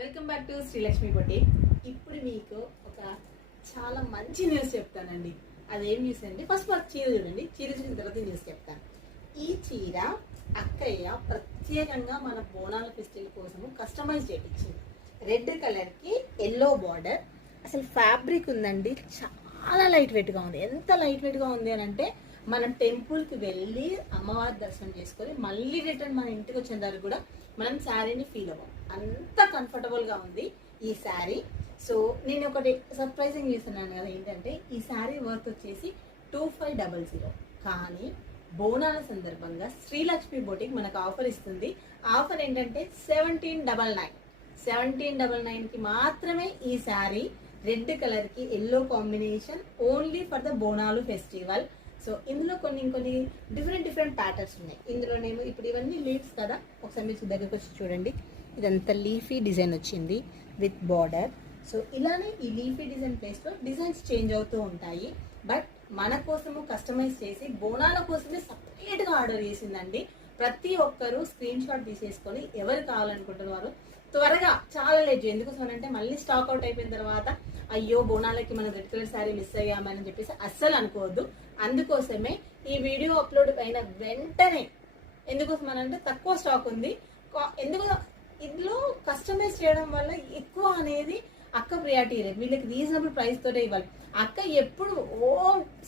Welcome back to Srilakshmi boutique. ఇప్పుడు మీకు ఒక చాలా మంచి న్యూస్ చెప్తానండి. అదేం న్యూస్ అంటే ఫస్ట్ మాకు చీర చూడండి. చీర చూసిన తర్వాత న్యూస్ చెప్తాను. ఈ చీర అక్కయ్య ప్రత్యేకంగా మన బోనాల ఫెస్టివల్ కోసము కస్టమైజ్ చేయించింది. రెడ్ కలర్కి ఎల్లో బార్డర్. అసలు ఫ్యాబ్రిక్ ఉందండి, చాలా లైట్ వెయిట్గా ఉంది. ఎంత లైట్ వెయిట్గా ఉంది అని అంటే మనం టెంపుల్కి వెళ్ళి అమ్మవారి దర్శనం చేసుకొని మళ్ళీ రిటర్న్ మన ఇంటికి వచ్చిన తర్వాత కూడా మనం శారీని ఫీల్ అవ్వం. అంత కంఫర్టబుల్గా ఉంది ఈ శారీ. సో నేను ఒకటి సర్ప్రైజింగ్ చేస్తున్నాను కదా, ఏంటంటే ఈ శారీ వర్త్ వచ్చేసి 2500. కానీ బోనాల సందర్భంగా శ్రీలక్ష్మి బొటిక్ మనకు ఆఫర్ ఇస్తుంది. ఆఫర్ ఏంటంటే 1799. 1799కి మాత్రమే ఈ శారీ రెడ్ కలర్కి yellow combination, only for the Bonalu festival. So ఇందులో కొన్ని డిఫరెంట్ ప్యాటర్న్స్ ఉన్నాయి. ఇందులోనేమో ఇప్పుడు ఇవన్నీ లీవ్స్ కదా, ఒకసారి మీరు దగ్గరకు వచ్చి చూడండి. ఇదంతా లీఫీ డిజైన్ వచ్చింది విత్ బార్డర్. సో ఇలానే ఈ లీఫీ డిజైన్ ప్లేస్లో డిజైన్స్ చేంజ్ అవుతూ ఉంటాయి. బట్ మన కోసము కస్టమైజ్ చేసి బోనాల కోసమే సపరేట్గా ఆర్డర్ చేసిందండి. ప్రతి ఒక్కరూ స్క్రీన్ షాట్ తీసేసుకొని ఎవరు కావాలనుకుంటున్నారు త్వరగా, చాలా లేట్. ఎందుకోసం అంటే మళ్ళీ స్టాక్ అవుట్ అయిపోయిన తర్వాత అయ్యో బోనాలకి మనం రెడ్ కలర్ శారీ మిస్ అయ్యామని చెప్పేసి అస్సలు అనుకోవద్దు. అందుకోసమే ఈ వీడియో అప్లోడ్ అయిన వెంటనే, ఎందుకోసం అంటే తక్కువ స్టాక్ ఉంది. ఎందుకు ఇందులో కస్టమైజ్ చేయడం వల్ల ఎక్కువ అనేది అక్క ప్రియారిటీ రేట్, వీళ్ళకి రీజనబుల్ ప్రైస్ తోటే ఇవ్వాలి. అక్క ఎప్పుడు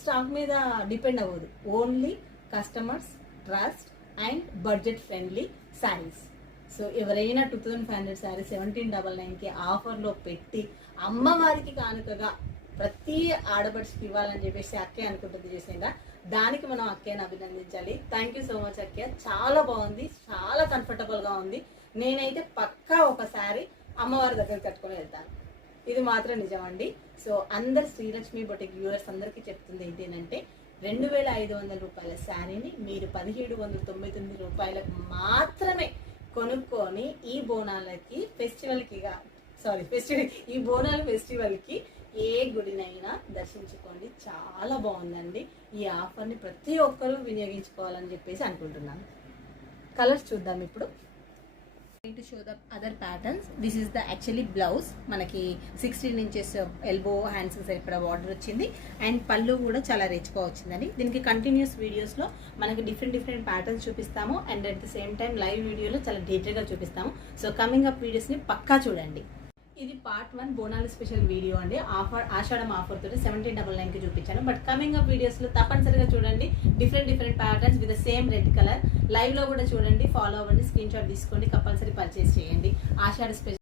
స్టాక్ మీద డిపెండ్ అవ్వదు. Only customers trust and budget friendly saris. So ఎవరైనా 2500 శారీ 1799కి ఆఫర్లో పెట్టి అమ్మవారికి కానుకగా ప్రతి ఆడబడికి ఇవ్వాలని చెప్పేసి అక్కే అనుకుంటుంది చేసిందా. దానికి మనం అక్కని అభినందించాలి. థ్యాంక్ యూ సో మచ్ అక్కయ్య. చాలా బాగుంది, చాలా కంఫర్టబుల్గా ఉంది. నేనైతే పక్కా ఒకసారి అమ్మవారి దగ్గర కట్టుకొని వెళ్తాను, ఇది మాత్రం నిజమండి. సో అందరు శ్రీలక్ష్మి బొటిక్ వ్యూవర్స్ అందరికీ చెప్తుంది ఏంటంటే 2500 రూపాయల శారీని మీరు 1799 రూపాయలకు మాత్రమే కొనుక్కొని ఈ బోనాలకి ఈ బోనాల ఫెస్టివల్కి ఏ గుడినైనా దర్శించుకోండి. చాలా బాగుందండి. ఈ ఆఫర్ని ప్రతి ఒక్కరూ వినియోగించుకోవాలని చెప్పేసి అనుకుంటున్నాను. కలర్స్ చూద్దాం ఇప్పుడు. To show the other patterns. This is the actually blouse. మనకి 16 ఇంచెస్ ఎల్బో హ్యాండ్స్ సరిపడా బార్డర్ వచ్చింది. అండ్ పళ్ళు కూడా చాలా రిచ్గా వచ్చిందని. దీనికి కంటిన్యూస్ వీడియోస్లో మనకి డిఫరెంట్ ప్యాటర్న్స్ చూపిస్తాము. And at the same time live వీడియోలో చాలా డీటెయిల్గా చూపిస్తాము. సో కమింగ్ అప్ వీడియోస్ని పక్కా చూడండి. ఇది పార్ట్ 1 బోనాల స్పెషల్ వీడియో అండి. ఆషాఢం ఆఫర్ తోటి 1799కి చూపించాను. బట్ కమింగ్ అప్ వీడియోస్లో తప్పనిసరిగా చూడండి different patterns with the same red colour. లైవ్లో కూడా చూడండి, ఫాలో అవ్వండి, స్క్రీన్ షాట్ తీసుకోండి, కంపల్సరీ పర్చేస్ చేయండి. ఆషాఢ స్పెషల్